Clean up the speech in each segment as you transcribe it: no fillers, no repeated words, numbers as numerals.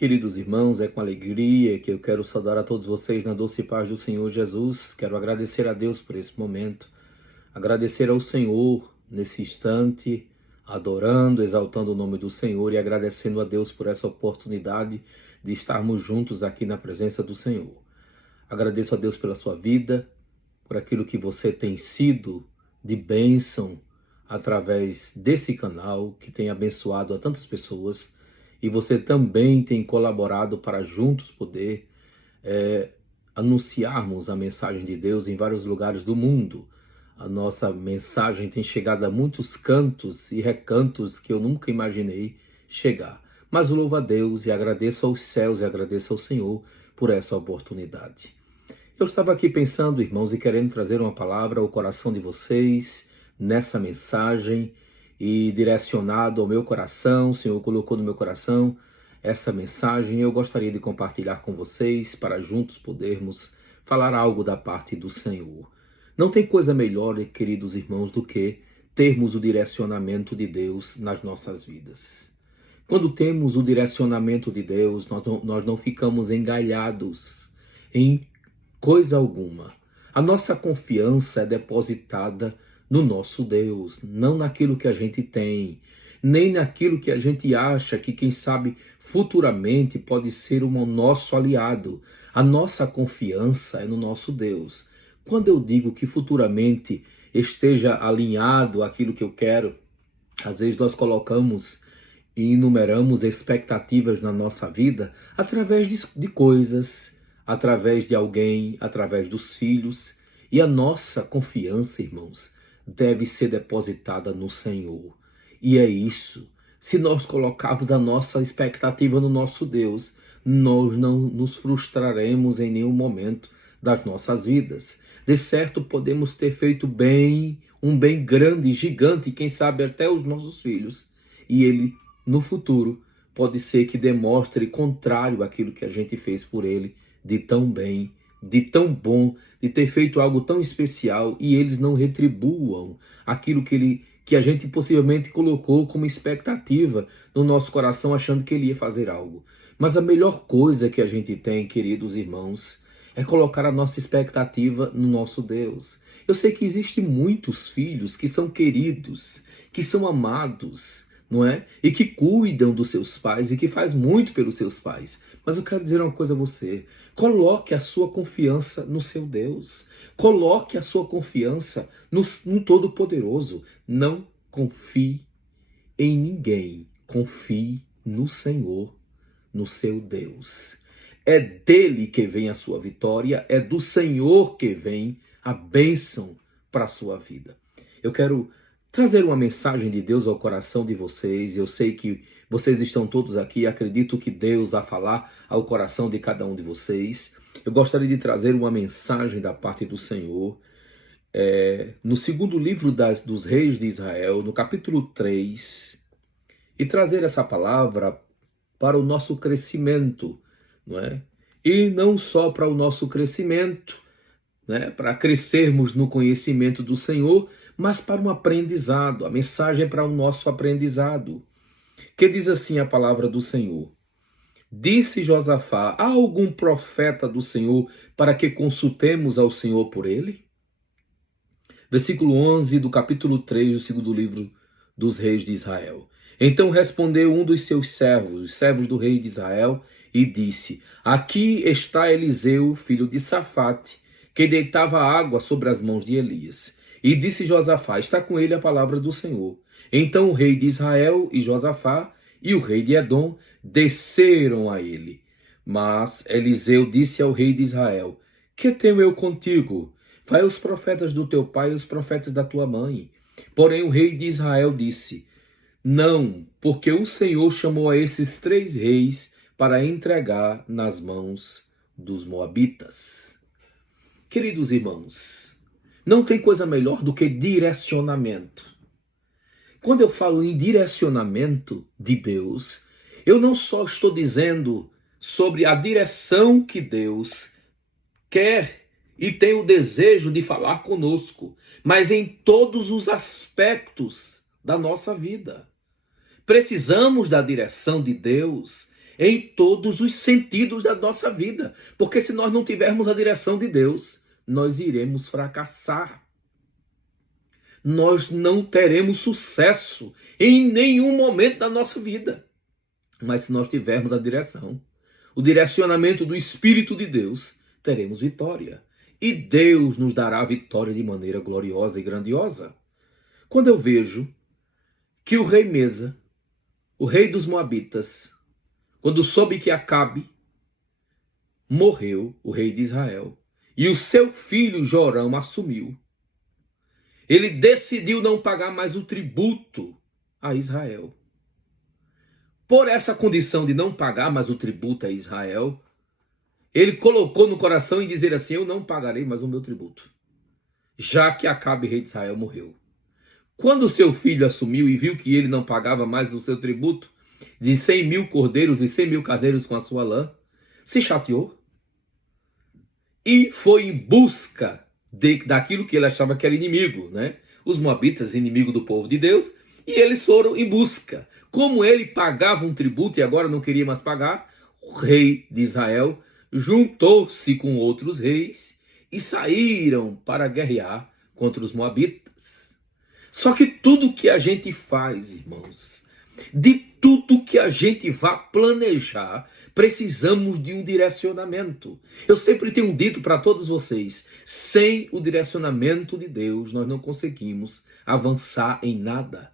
Queridos irmãos, é com alegria que eu quero saudar a todos vocês na doce paz do Senhor Jesus. Quero agradecer a Deus por esse momento, agradecer ao Senhor nesse instante, adorando, exaltando o nome do Senhor e agradecendo a Deus por essa oportunidade de estarmos juntos aqui na presença do Senhor. Agradeço a Deus pela sua vida, por aquilo que você tem sido de bênção através desse canal que tem abençoado a tantas pessoas. E você também tem colaborado para juntos poder anunciarmos a mensagem de Deus em vários lugares do mundo. A nossa mensagem tem chegado a muitos cantos e recantos que eu nunca imaginei chegar. Mas louvo a Deus e agradeço aos céus e agradeço ao Senhor por essa oportunidade. Eu estava aqui pensando, irmãos, e querendo trazer uma palavra ao coração de vocês nessa mensagem, e direcionado ao meu coração. O Senhor colocou no meu coração essa mensagem e eu gostaria de compartilhar com vocês para juntos podermos falar algo da parte do Senhor. Não tem coisa melhor, queridos irmãos, do que termos o direcionamento de Deus nas nossas vidas. Quando temos o direcionamento de Deus, nós não ficamos engalhados em coisa alguma. A nossa confiança é depositada no nosso Deus, não naquilo que a gente tem, nem naquilo que a gente acha que, quem sabe, futuramente pode ser um nosso aliado. A nossa confiança é no nosso Deus. Quando eu digo que futuramente esteja alinhado aquilo que eu quero, às vezes nós colocamos e enumeramos expectativas na nossa vida através de coisas, através de alguém, através dos filhos, e a nossa confiança, irmãos, deve ser depositada no Senhor. E é isso. Se nós colocarmos a nossa expectativa no nosso Deus, nós não nos frustraremos em nenhum momento das nossas vidas. De certo, podemos ter feito um bem grande, gigante, quem sabe até os nossos filhos. E ele, no futuro, pode ser que demonstre contrário àquilo que a gente fez por ele, de tão bem, de tão bom, de ter feito algo tão especial, e eles não retribuam aquilo que a gente possivelmente colocou como expectativa no nosso coração, achando que ele ia fazer algo. Mas a melhor coisa que a gente tem, queridos irmãos, é colocar a nossa expectativa no nosso Deus. Eu sei que existem muitos filhos que são queridos, que são amados, não é? E que cuidam dos seus pais e que faz muito pelos seus pais. Mas eu quero dizer uma coisa a você. Coloque a sua confiança no seu Deus. Coloque a sua confiança no Todo-Poderoso. Não confie em ninguém. Confie no Senhor, no seu Deus. É dele que vem a sua vitória, é do Senhor que vem a bênção para a sua vida. Eu quero trazer uma mensagem de Deus ao coração de vocês. Eu sei que vocês estão todos aqui, acredito que Deus vai falar ao coração de cada um de vocês. Eu gostaria de trazer uma mensagem da parte do Senhor, no segundo livro dos reis de Israel, no capítulo 3, e trazer essa palavra para o nosso crescimento, não é? E não só para o nosso crescimento, né, para crescermos no conhecimento do Senhor, mas para um aprendizado. A mensagem é para o nosso aprendizado. Que diz assim a palavra do Senhor: Disse Josafá: há algum profeta do Senhor para que consultemos ao Senhor por ele? Versículo 11 do capítulo 3 do segundo livro dos reis de Israel. Então respondeu um dos seus servos, os servos do rei de Israel, e disse: aqui está Eliseu, filho de Safate, que deitava água sobre as mãos de Elias. E disse Josafá: está com ele a palavra do Senhor. Então o rei de Israel e Josafá e o rei de Edom desceram a ele. Mas Eliseu disse ao rei de Israel: que tenho eu contigo? Vai os profetas do teu pai e os profetas da tua mãe. Porém o rei de Israel disse: não, porque o Senhor chamou a esses 3 reis para entregar nas mãos dos moabitas. Queridos irmãos, não tem coisa melhor do que direcionamento. Quando eu falo em direcionamento de Deus, eu não só estou dizendo sobre a direção que Deus quer e tem o desejo de falar conosco, mas em todos os aspectos da nossa vida. Precisamos da direção de Deus em todos os sentidos da nossa vida. Porque se nós não tivermos a direção de Deus, nós iremos fracassar. Nós não teremos sucesso em nenhum momento da nossa vida. Mas se nós tivermos a direção, o direcionamento do Espírito de Deus, teremos vitória. E Deus nos dará a vitória de maneira gloriosa e grandiosa. Quando eu vejo que o rei Mesa, o rei dos Moabitas, quando soube que Acabe morreu, o rei de Israel, e o seu filho Jorão assumiu, ele decidiu não pagar mais o tributo a Israel. Por essa condição de não pagar mais o tributo a Israel, ele colocou no coração em dizer assim: eu não pagarei mais o meu tributo, já que Acabe, rei de Israel, morreu. Quando seu filho assumiu e viu que ele não pagava mais o seu tributo de 100.000 cordeiros e 100.000 carneiros com a sua lã, se chateou e foi em busca daquilo que ele achava que era inimigo, né? Os moabitas, inimigo do povo de Deus, e eles foram em busca. Como ele pagava um tributo e agora não queria mais pagar, o rei de Israel juntou-se com outros reis e saíram para guerrear contra os moabitas. Só que tudo que a gente faz, irmãos, de tudo que a gente vá planejar, precisamos de um direcionamento. Eu sempre tenho dito para todos vocês, sem o direcionamento de Deus, nós não conseguimos avançar em nada.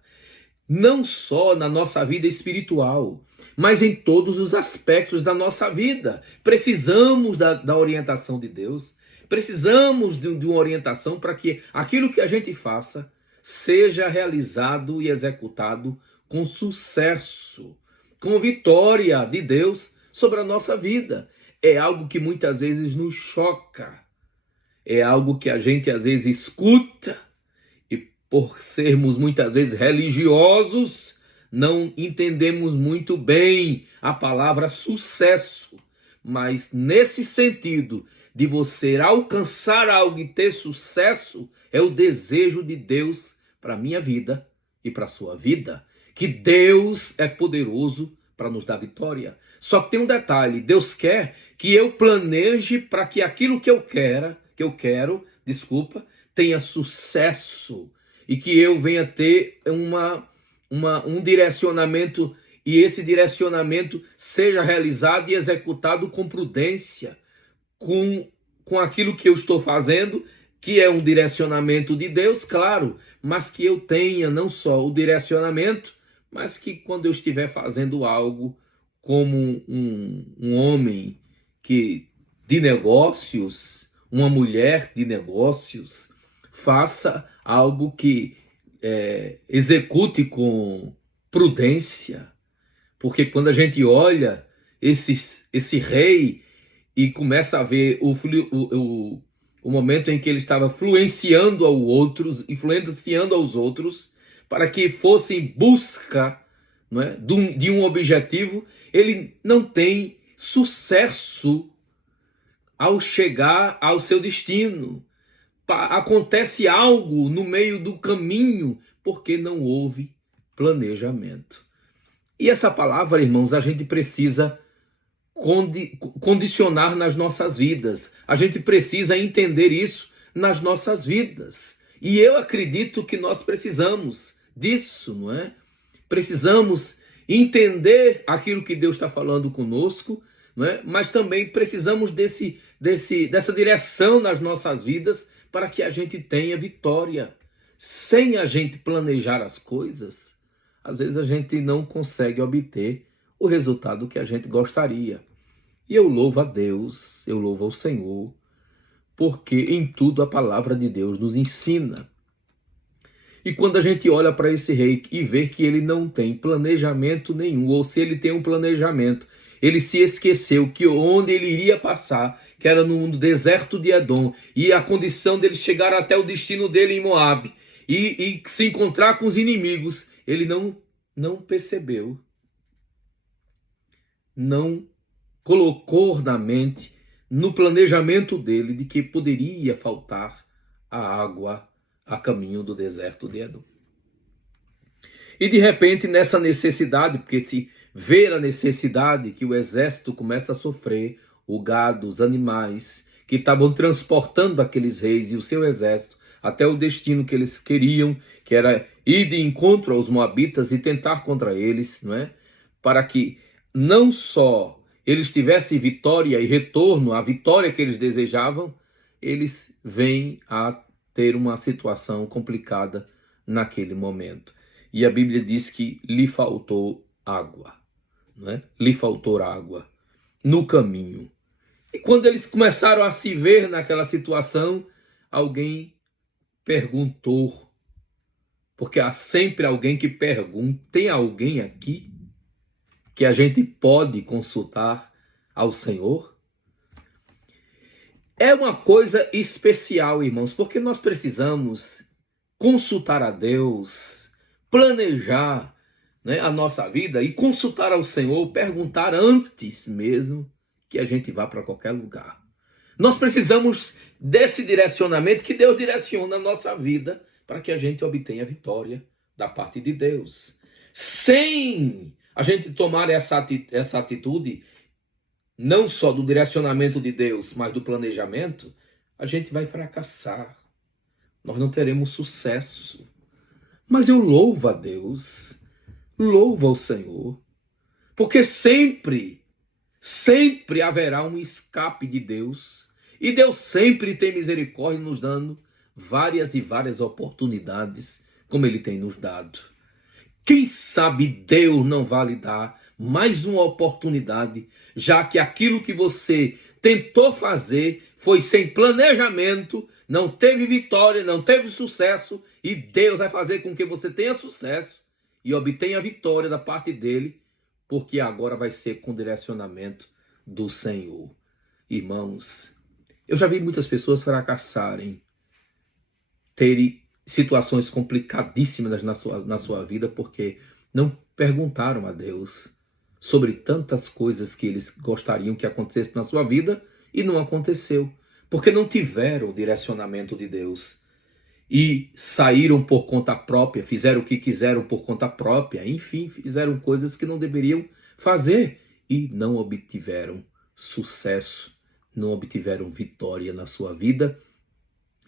Não só na nossa vida espiritual, mas em todos os aspectos da nossa vida. Precisamos da orientação de Deus, precisamos de uma orientação para que aquilo que a gente faça seja realizado e executado com sucesso, com vitória de Deus sobre a nossa vida. É algo que muitas vezes nos choca, é algo que a gente às vezes escuta e por sermos muitas vezes religiosos, não entendemos muito bem a palavra sucesso. Mas nesse sentido de você alcançar algo e ter sucesso, é o desejo de Deus para a minha vida e para a sua vida. Que Deus é poderoso para nos dar vitória. Só que tem um detalhe: Deus quer que eu planeje para que aquilo que eu quero, tenha sucesso e que eu venha ter um direcionamento e esse direcionamento seja realizado e executado com prudência, com aquilo que eu estou fazendo, que é um direcionamento de Deus, claro, mas que eu tenha não só o direcionamento, mas que quando eu estiver fazendo algo como um homem de negócios, uma mulher de negócios, faça algo que execute com prudência. Porque quando a gente olha esse rei e começa a ver o momento em que ele estava influenciando aos outros para que fosse em busca, não é, de um objetivo, ele não tem sucesso ao chegar ao seu destino. Acontece algo no meio do caminho porque não houve planejamento. E essa palavra, irmãos, a gente precisa condicionar nas nossas vidas. A gente precisa entender isso nas nossas vidas. E eu acredito que nós precisamos disso, não é? Precisamos entender aquilo que Deus está falando conosco, não é? Mas também precisamos dessa direção nas nossas vidas para que a gente tenha vitória. Sem a gente planejar as coisas, às vezes a gente não consegue obter o resultado que a gente gostaria. E eu louvo a Deus, eu louvo ao Senhor, porque em tudo a palavra de Deus nos ensina. E quando a gente olha para esse rei e vê que ele não tem planejamento nenhum, ou se ele tem um planejamento, ele se esqueceu que onde ele iria passar, que era no deserto de Edom, e a condição dele chegar até o destino dele em Moabe, e se encontrar com os inimigos, ele não percebeu, não colocou na mente, no planejamento dele, de que poderia faltar a água a caminho do deserto de Edom. E de repente, nessa necessidade, porque se ver a necessidade que o exército começa a sofrer, o gado, os animais, que estavam transportando aqueles reis e o seu exército até o destino que eles queriam, que era ir de encontro aos moabitas e tentar contra eles, não é? Para que não só eles tivessem vitória e retorno à vitória que eles desejavam, eles vêm a ter uma situação complicada naquele momento. E a Bíblia diz que lhe faltou água, né? Lhe faltou água no caminho. E quando eles começaram a se ver naquela situação, alguém perguntou, porque há sempre alguém que pergunta: tem alguém aqui que a gente pode consultar ao Senhor? É uma coisa especial, irmãos, porque nós precisamos consultar a Deus, planejar, né, a nossa vida e consultar ao Senhor, perguntar antes mesmo que a gente vá para qualquer lugar. Nós precisamos desse direcionamento que Deus direciona a nossa vida para que a gente obtenha vitória da parte de Deus. Sem a gente tomar essa atitude, não só do direcionamento de Deus, mas do planejamento, a gente vai fracassar. Nós não teremos sucesso. Mas eu louvo a Deus, louvo ao Senhor, porque sempre haverá um escape de Deus, e Deus sempre tem misericórdia nos dando várias e várias oportunidades, como Ele tem nos dado. Quem sabe Deus não vai lhe dar mais uma oportunidade, já que aquilo que você tentou fazer foi sem planejamento, não teve vitória, não teve sucesso, e Deus vai fazer com que você tenha sucesso e obtenha vitória da parte dele, porque agora vai ser com direcionamento do Senhor. Irmãos, eu já vi muitas pessoas fracassarem, terem situações complicadíssimas na sua vida, porque não perguntaram a Deus sobre tantas coisas que eles gostariam que acontecesse na sua vida e não aconteceu, porque não tiveram o direcionamento de Deus e saíram por conta própria, fizeram o que quiseram por conta própria, enfim, fizeram coisas que não deveriam fazer e não obtiveram sucesso, não obtiveram vitória na sua vida.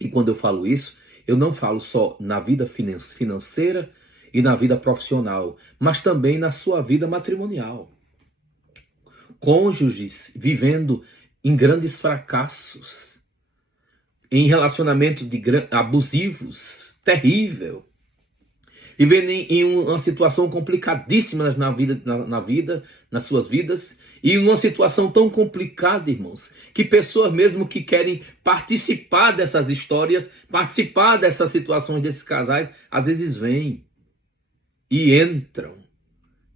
E quando eu falo isso, eu não falo só na vida financeira e na vida profissional, mas também na sua vida matrimonial. Cônjuges vivendo em grandes fracassos, em relacionamentos abusivos, terrível, vivendo em uma situação complicadíssima na vida, nas suas vidas, e uma situação tão complicada, irmãos, que pessoas mesmo que querem participar dessas histórias, participar dessas situações desses casais, às vezes vêm e entram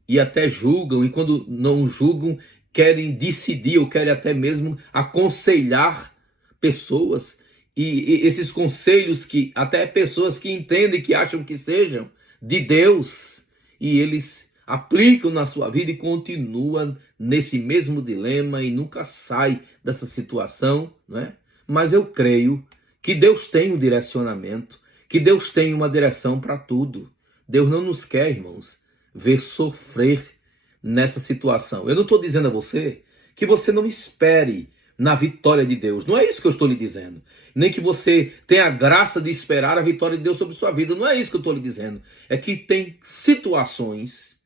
e até julgam, e quando não julgam, querem decidir ou querem até mesmo aconselhar pessoas, e esses conselhos que até pessoas que entendem, que acham que sejam de Deus, e eles aplicam na sua vida e continuam nesse mesmo dilema e nunca sai dessa situação, não é? Mas eu creio que Deus tem um direcionamento, que Deus tem uma direção para tudo. Deus não nos quer, irmãos, ver sofrer nessa situação. Eu não estou dizendo a você que você não espere na vitória de Deus. Não é isso que eu estou lhe dizendo. Nem que você tenha a graça de esperar a vitória de Deus sobre sua vida. Não é isso que eu estou lhe dizendo. É que tem situações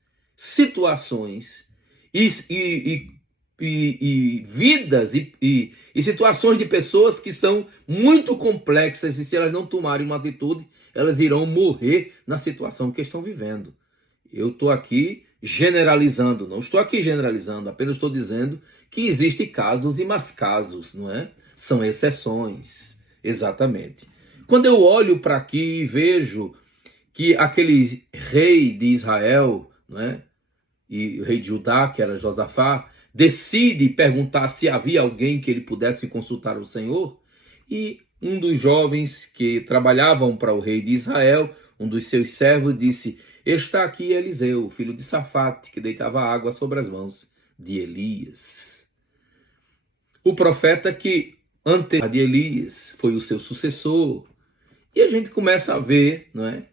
e vidas e situações de pessoas que são muito complexas, e se elas não tomarem uma atitude, elas irão morrer na situação que estão vivendo. Eu estou aqui generalizando, não estou aqui generalizando, apenas estou dizendo que existem casos e mais casos, não é? São exceções, exatamente. Quando eu olho para aqui e vejo que aquele rei de Israel, não é? E o rei de Judá, que era Josafá, decide perguntar se havia alguém que ele pudesse consultar o Senhor, e um dos jovens que trabalhavam para o rei de Israel, um dos seus servos, disse: está aqui Eliseu, filho de Safate, que deitava água sobre as mãos de Elias. O profeta que antes de Elias foi o seu sucessor. E a gente começa a ver, não é,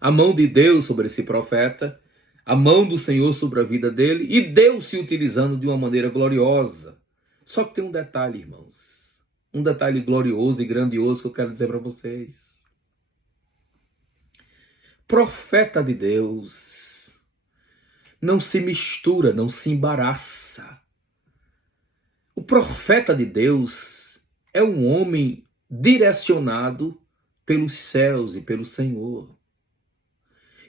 a mão de Deus sobre esse profeta, a mão do Senhor sobre a vida dele e Deus se utilizando de uma maneira gloriosa. Só que tem um detalhe, irmãos. Um detalhe glorioso e grandioso que eu quero dizer para vocês. Profeta de Deus não se mistura, não se embaraça. O profeta de Deus é um homem direcionado pelos céus e pelo Senhor.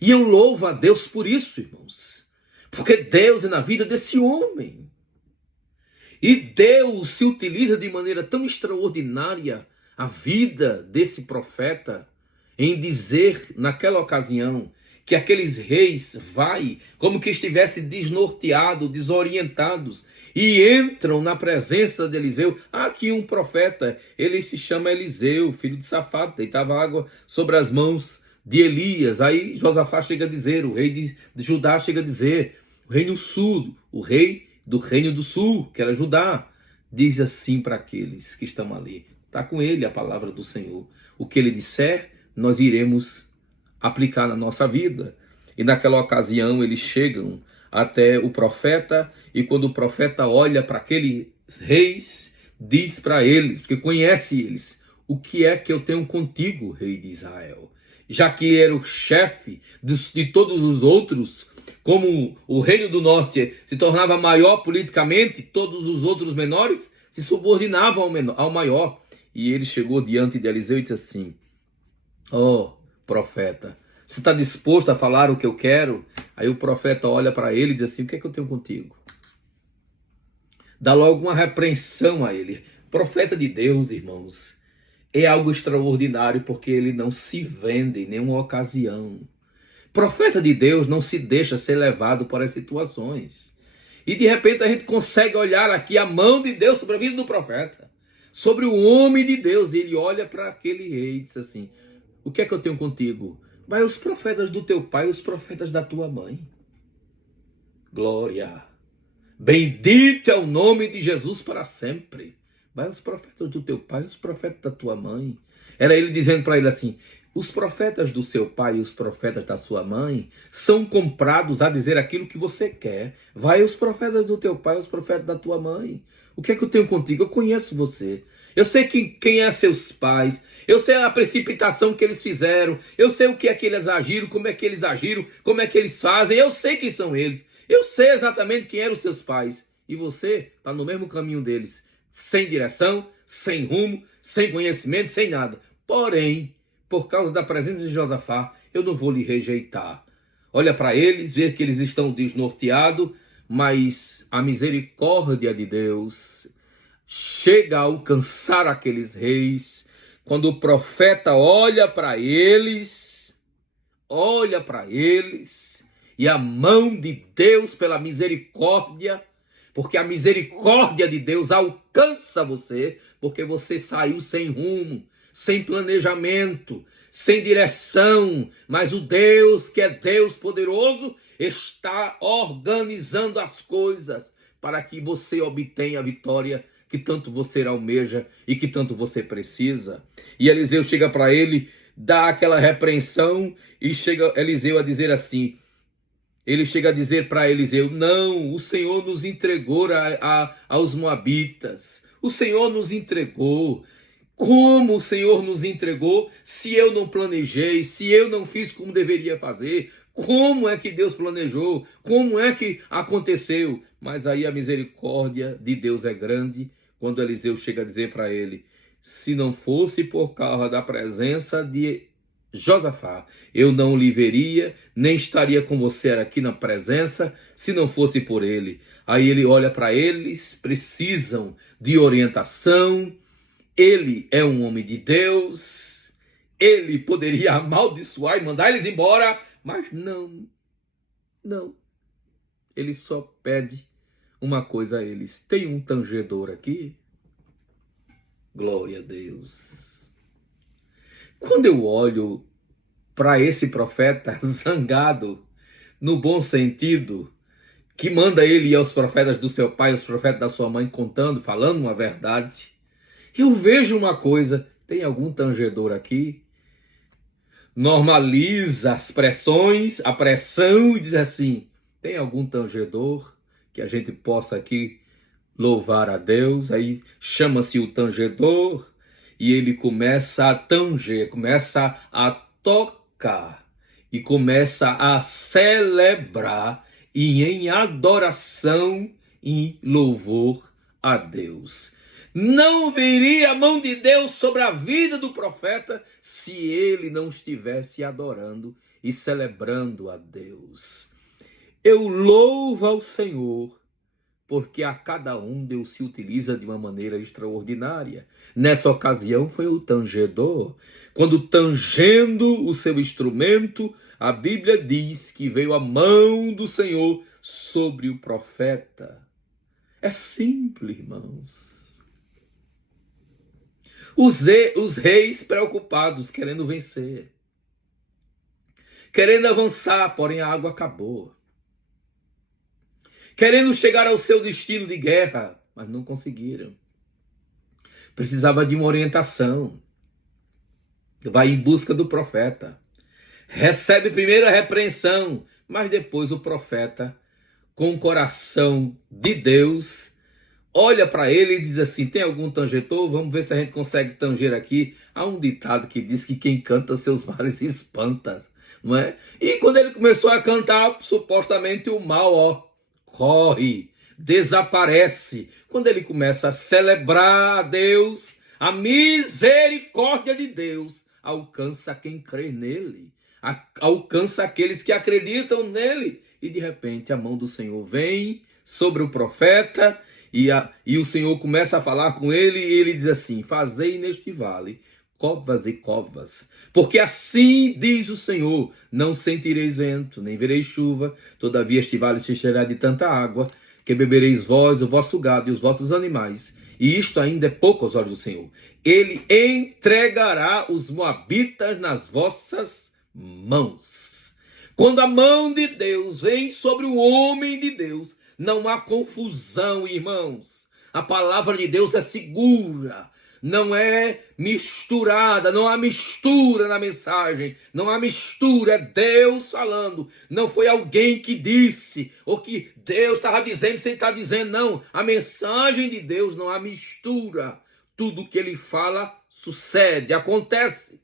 E eu louvo a Deus por isso, irmãos. Porque Deus é na vida desse homem. E Deus se utiliza de maneira tão extraordinária a vida desse profeta em dizer naquela ocasião que aqueles reis vai como que estivessem desnorteados, desorientados e entram na presença de Eliseu. Há aqui um profeta, ele se chama Eliseu, filho de Safate, deitava água sobre as mãos de Elias. Aí Josafá chega a dizer, o rei de Judá chega a dizer, o reino sul, o rei do reino do sul, que era Judá, diz assim para aqueles que estão ali. Está com ele a palavra do Senhor. O que ele disser, nós iremos aplicar na nossa vida. E naquela ocasião eles chegam até o profeta, e quando o profeta olha para aqueles reis, diz para eles, porque conhece eles, o que é que eu tenho contigo, rei de Israel? Já que era o chefe de todos os outros, como o reino do norte se tornava maior politicamente, todos os outros menores se subordinavam ao maior. E ele chegou diante de Eliseu e disse assim, ó profeta, você está disposto a falar o que eu quero? Aí o profeta olha para ele e diz assim, o que é que eu tenho contigo? Dá logo uma repreensão a ele. Profeta de Deus, irmãos, é algo extraordinário porque ele não se vende em nenhuma ocasião. Profeta de Deus não se deixa ser levado por as situações. E de repente a gente consegue olhar aqui a mão de Deus sobre a vida do profeta, sobre o homem de Deus. E ele olha para aquele rei e diz assim, o que é que eu tenho contigo? Vai os profetas do teu pai, os profetas da tua mãe. Glória. Bendito é o nome de Jesus para sempre. Vai os profetas do teu pai, os profetas da tua mãe. Era ele dizendo para ele assim, os profetas do seu pai e os profetas da sua mãe são comprados a dizer aquilo que você quer. Vai os profetas do teu pai, os profetas da tua mãe. O que é que eu tenho contigo? Eu conheço você. Eu sei quem é seus pais. Eu sei a precipitação que eles fizeram. Eu sei o que é que eles agiram, como é que eles agiram, como é que eles fazem. Eu sei quem são eles. Eu sei exatamente quem eram os seus pais. E você está no mesmo caminho deles. Sem direção, sem rumo, sem conhecimento, sem nada. Porém, por causa da presença de Josafá, eu não vou lhe rejeitar. Olha para eles, vê que eles estão desnorteados, mas a misericórdia de Deus chega a alcançar aqueles reis. Quando o profeta olha para eles, e a mão de Deus pela misericórdia, porque a misericórdia de Deus alcança você, porque você saiu sem rumo, sem planejamento, sem direção, mas o Deus que é Deus poderoso está organizando as coisas para que você obtenha a vitória que tanto você almeja e que tanto você precisa. E Eliseu chega para ele, dá aquela repreensão e chega Eliseu a dizer assim, ele chega a dizer para Eliseu, não, o Senhor nos entregou aos moabitas, o Senhor nos entregou. Como o Senhor nos entregou se eu não planejei, se eu não fiz como deveria fazer? Como é que Deus planejou? Como é que aconteceu? Mas aí a misericórdia de Deus é grande quando Eliseu chega a dizer para ele, se não fosse por causa da presença de Josafá, eu não lhe veria, nem estaria com você aqui na presença, se não fosse por ele. Aí ele olha para eles, precisam de orientação. Ele é um homem de Deus, ele poderia amaldiçoar e mandar eles embora, mas não. Ele só pede uma coisa a eles, tem um tangedor aqui? Glória a Deus. Quando eu olho para esse profeta zangado, no bom sentido, que manda ele ir aos profetas do seu pai, aos profetas da sua mãe, contando, falando uma verdade, eu vejo uma coisa, tem algum tangedor aqui? normaliza as pressões, a pressão, e diz assim: tem algum tangedor que a gente possa aqui louvar a Deus? Aí chama-se o tangedor e ele começa a tanger, começa a tocar e começa a celebrar e em adoração e louvor a Deus. Não viria a mão de Deus sobre a vida do profeta se ele não estivesse adorando e celebrando a Deus. Eu louvo ao Senhor, porque a cada um Deus se utiliza de uma maneira extraordinária. Nessa ocasião foi o tangedor. Quando tangendo o seu instrumento, a Bíblia diz que veio a mão do Senhor sobre o profeta. É simples, irmãos. Os reis preocupados, querendo vencer, querendo avançar, porém a água acabou. Querendo chegar ao seu destino de guerra, mas não conseguiram. Precisava de uma orientação. Vai em busca do profeta. Recebe primeiro a repreensão, mas depois o profeta, com o coração de Deus, olha para ele e diz assim: tem algum tangetor? Vamos ver se a gente consegue tanger aqui. Há um ditado que diz que quem canta seus males se espanta, não é? E quando ele começou a cantar, supostamente o mal, corre, desaparece. Quando ele começa a celebrar a Deus, a misericórdia de Deus alcança quem crê nele, alcança aqueles que acreditam nele. E de repente a mão do Senhor vem sobre o profeta e o Senhor começa a falar com ele e ele diz assim: fazei neste vale covas e covas, porque assim diz o Senhor: não sentireis vento, nem vereis chuva, todavia este vale se encherá de tanta água, que bebereis vós, o vosso gado e os vossos animais, e isto ainda é pouco aos olhos do Senhor. Ele entregará os moabitas nas vossas mãos. Quando a mão de Deus vem sobre o homem de Deus, não há confusão, irmãos. A palavra de Deus é segura, não é misturada, não há mistura na mensagem, não há mistura, é Deus falando. Não foi alguém que disse, ou que Deus estava dizendo sem estar dizendo, não. A mensagem de Deus não há mistura. Tudo que ele fala sucede, acontece.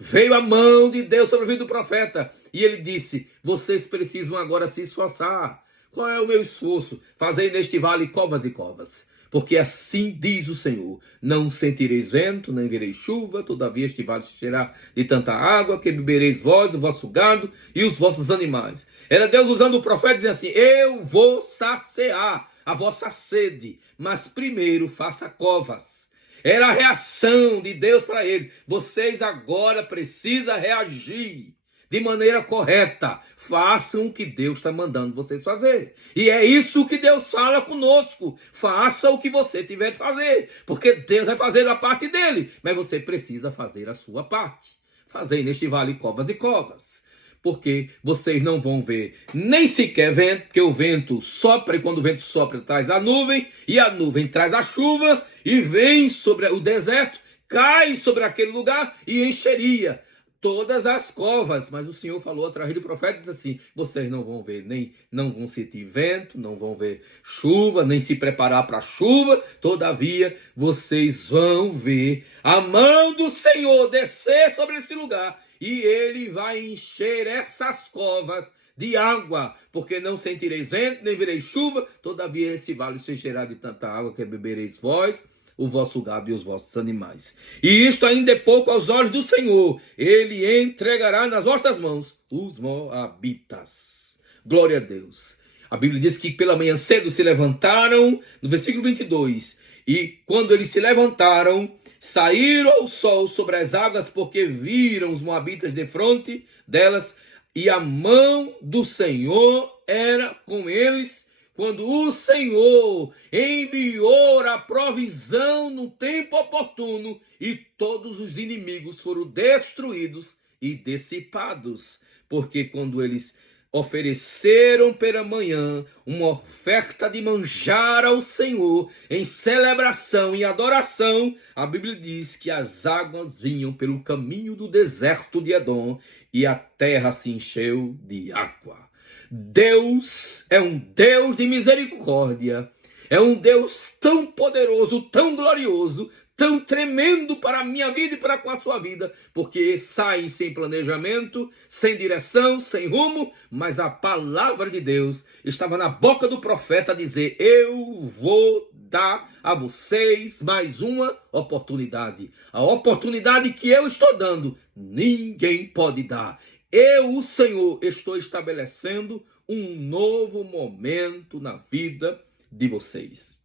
Veio a mão de Deus sobre a vida do profeta e ele disse: vocês precisam agora se esforçar. Qual é o meu esforço? Fazei neste vale covas e covas. Porque assim diz o Senhor: não sentireis vento, nem vereis chuva, todavia este vale se encherá de tanta água, que bebereis vós, o vosso gado e os vossos animais. Era Deus usando o profeta dizendo assim: eu vou saciar a vossa sede, mas primeiro faça covas. Era a reação de Deus para eles. Vocês agora precisam reagir de maneira correta. Façam o que Deus está mandando vocês fazer. E é isso que Deus fala conosco. Faça o que você tiver de fazer. Porque Deus vai fazer a parte dele. Mas você precisa fazer a sua parte. Fazei neste vale covas e covas. Porque vocês não vão ver nem sequer vento, porque o vento sopra, e quando o vento sopra traz a nuvem, e a nuvem traz a chuva, e vem sobre o deserto, cai sobre aquele lugar e encheria todas as covas. Mas o Senhor falou através do profeta, diz assim: vocês não vão ver, não vão sentir vento, não vão ver chuva, nem se preparar para a chuva, todavia vocês vão ver a mão do Senhor descer sobre este lugar, e ele vai encher essas covas de água, porque não sentireis vento, nem vereis chuva, todavia esse vale se encherá de tanta água, que bebereis vós, o vosso gado e os vossos animais. E isto ainda é pouco aos olhos do Senhor. Ele entregará nas vossas mãos os moabitas. Glória a Deus. A Bíblia diz que pela manhã cedo se levantaram, no versículo 22, e quando eles se levantaram, saíram ao sol sobre as águas, porque viram os moabitas defronte delas, e a mão do Senhor era com eles, quando o Senhor enviou a provisão no tempo oportuno, e todos os inimigos foram destruídos e dissipados. Porque quando eles ofereceram pela manhã uma oferta de manjar ao Senhor em celebração e adoração, a Bíblia diz que as águas vinham pelo caminho do deserto de Edom e a terra se encheu de água. Deus é um Deus de misericórdia, é um Deus tão poderoso, tão glorioso, tão tremendo para a minha vida e para com a sua vida, porque saem sem planejamento, sem direção, sem rumo, mas a palavra de Deus estava na boca do profeta a dizer: eu vou dar a vocês mais uma oportunidade. A oportunidade que eu estou dando, ninguém pode dar. Eu, o Senhor, estou estabelecendo um novo momento na vida de vocês.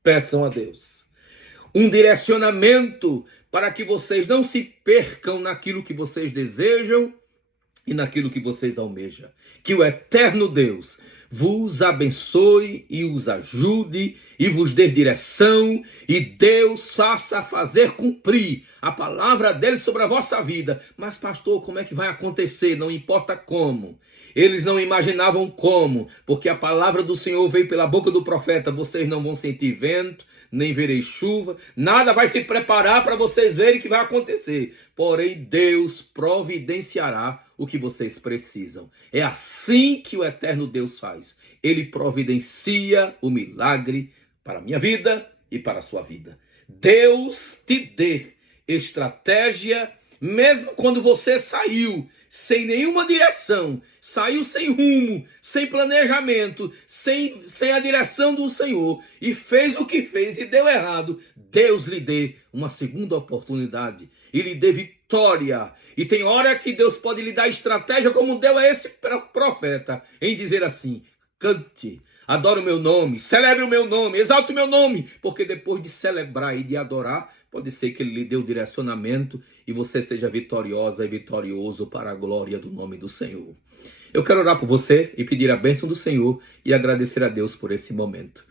Peçam a Deus um direcionamento para que vocês não se percam naquilo que vocês desejam e naquilo que vocês almejam. Que o eterno Deus vos abençoe e os ajude e vos dê direção, e Deus faça fazer cumprir a palavra dele sobre a vossa vida. Mas pastor, como é que vai acontecer? Não importa como. Eles não imaginavam como, porque a palavra do Senhor veio pela boca do profeta: vocês não vão sentir vento, nem vereis chuva, nada vai se preparar para vocês verem o que vai acontecer. Porém, Deus providenciará o que vocês precisam. É assim que o eterno Deus faz. Ele providencia o milagre para a minha vida e para a sua vida. Deus te dê estratégia, mesmo quando você saiu sem nenhuma direção, saiu sem rumo, sem planejamento, sem a direção do Senhor, e fez o que fez e deu errado. Deus lhe dê uma segunda oportunidade e lhe dê vitória. E tem hora que Deus pode lhe dar estratégia, como deu a esse profeta, em dizer assim: cante, adore o meu nome, celebre o meu nome, exalte o meu nome, porque depois de celebrar e de adorar, pode ser que ele lhe dê o direcionamento e você seja vitoriosa e vitorioso para a glória do nome do Senhor. Eu quero orar por você e pedir a bênção do Senhor e agradecer a Deus por esse momento.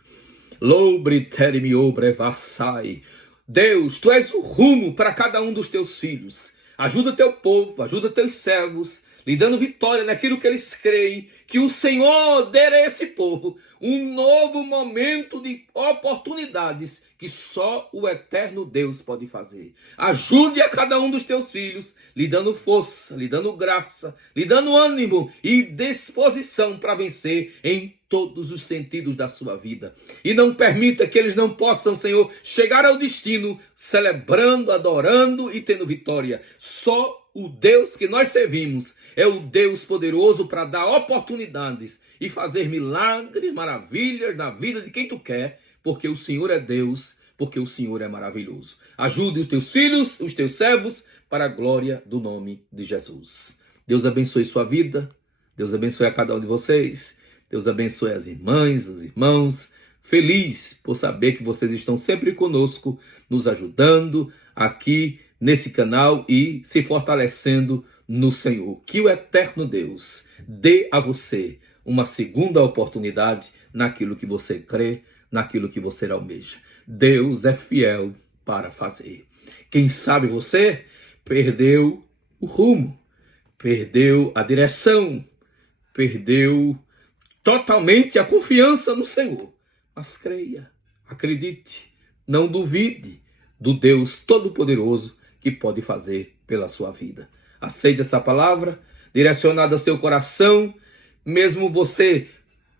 Deus, tu és o rumo para cada um dos teus filhos. Ajuda teu povo, ajuda teus servos, lhe dando vitória naquilo que eles creem, que o Senhor dê a esse povo um novo momento de oportunidades que só o eterno Deus pode fazer. Ajude a cada um dos teus filhos, lhe dando força, lhe dando graça, lhe dando ânimo e disposição para vencer em todos os sentidos da sua vida. E não permita que eles não possam, Senhor, chegar ao destino celebrando, adorando e tendo vitória. Só o Deus que nós servimos é o Deus poderoso para dar oportunidades e fazer milagres, maravilhas na vida de quem tu quer, porque o Senhor é Deus, porque o Senhor é maravilhoso. Ajude os teus filhos, os teus servos, para a glória do nome de Jesus. Deus abençoe sua vida, Deus abençoe a cada um de vocês, Deus abençoe as irmãs, os irmãos. Feliz por saber que vocês estão sempre conosco, nos ajudando aqui nesse canal e se fortalecendo no Senhor. Que o eterno Deus dê a você uma segunda oportunidade naquilo que você crê, naquilo que você almeja. Deus é fiel para fazer. Quem sabe você perdeu o rumo, perdeu a direção, perdeu totalmente a confiança no Senhor. Mas creia, acredite, não duvide do Deus Todo-Poderoso que pode fazer pela sua vida. Aceite essa palavra direcionada ao seu coração, mesmo você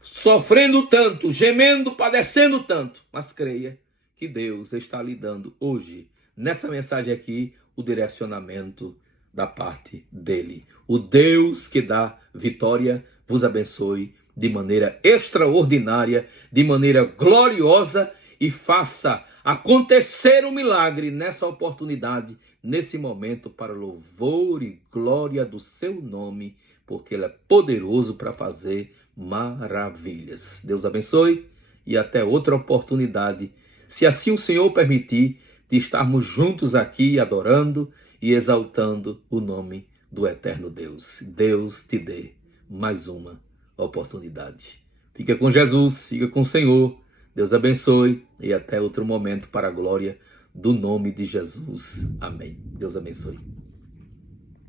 sofrendo tanto, gemendo, padecendo tanto, mas creia que Deus está lhe dando hoje, nessa mensagem aqui, o direcionamento da parte dele. O Deus que dá vitória vos abençoe de maneira extraordinária, de maneira gloriosa, e faça acontecer um milagre nessa oportunidade, nesse momento, para louvor e glória do seu nome, porque ele é poderoso para fazer maravilhas. Deus abençoe e até outra oportunidade, se assim o Senhor permitir, de estarmos juntos aqui adorando e exaltando o nome do eterno Deus. Deus te dê mais uma oportunidade. Fica com Jesus, fica com o Senhor. Deus abençoe e até outro momento para a glória do nome de Jesus. Amém. Deus abençoe.